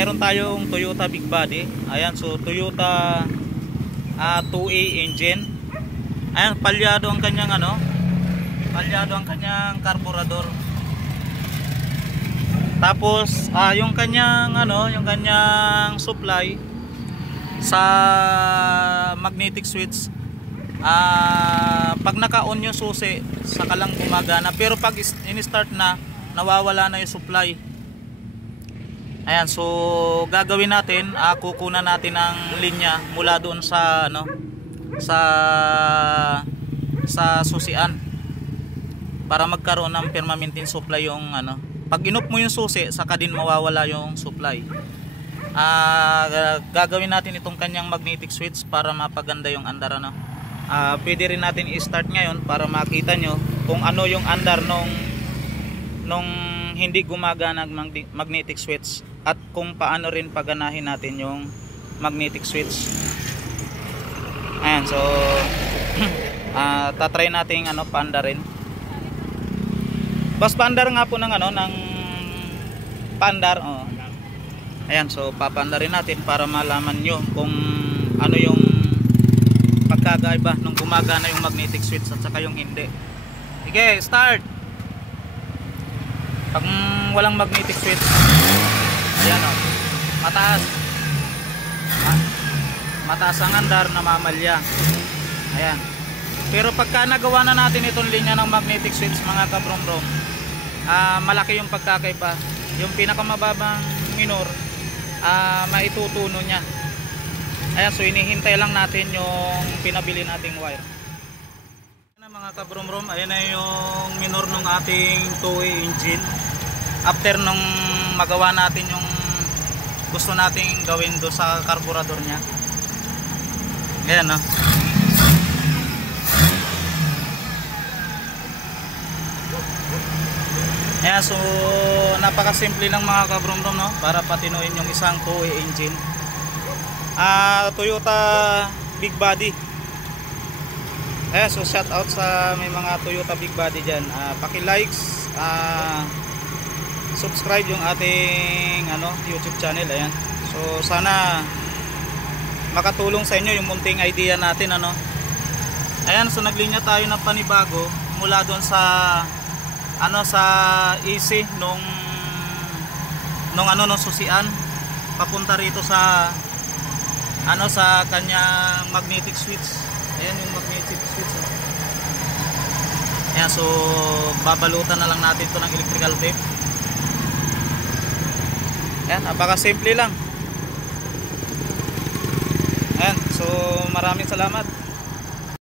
meron tayong Toyota Big Body. Ayan, so Toyota 2A engine. Ayan, palyado ang kanyang palyado ang kanyang karburador. Tapos yung kanyang yung kanyang supply sa magnetic switch, pag naka-on yung susi saka lang gumagana, pero pag in-start na, nawawala na yung supply. Ayan, so gagawin natin, kukunan natin ang linya mula doon sa sa susian para magkaroon ng permanent supply yung pag inop mo yung susi, saka din mawawala yung supply. Gagawin natin itong kanyang magnetic switch para mapaganda yung andar. Pwede rin natin i-start ngayon para makita nyo kung ano yung andar nung hindi gumagana ang magnetic switch, at kung paano rin paganahin natin yung magnetic switch. Ayan, so tatry natin paandarin. Bas paandar nga po ng ng paandar. Ayan, so papaandarin natin para malaman nyo kung ano yung pagkakaiba nung gumagana yung magnetic switch at saka yung hindi. Sige, start. Pag walang magnetic switch, ayan mataas. Mataas ang andar, namamalya. Ayan. Pero pagka nagawa na natin itong linya ng magnetic switch, mga kabrom-brom, malaki yung pagkakaiba. Yung pinakamababang minor, maitutuno niya. Ayan, so inihintay lang natin yung pinabili nating wire. Ayan na mga kabrom-brom, ayan na yung minor ng ating 2A engine. After nung magawa natin yung gusto nating gawin do sa karburador niya. Ayan no. Ayan, so napakasimple lang mga kabrom-brom, no, para patinuin yung isang 2A engine. Toyota Big Body. Ayan, so shout out sa may mga Toyota Big Body dyan. Paki-likes, subscribe yung ating YouTube channel. Ayan, so sana makatulong sa inyo yung munting idea natin. Ayan, so naglinya tayo ng panibago mula doon sa sa AC nung susian papunta rito sa sa kanyang magnetic switch. Ayan yung magnetic switch. Ayan, so babalutan na lang natin to ng electrical tape. Ayan, napaka simple lang. Ayan, so maraming salamat.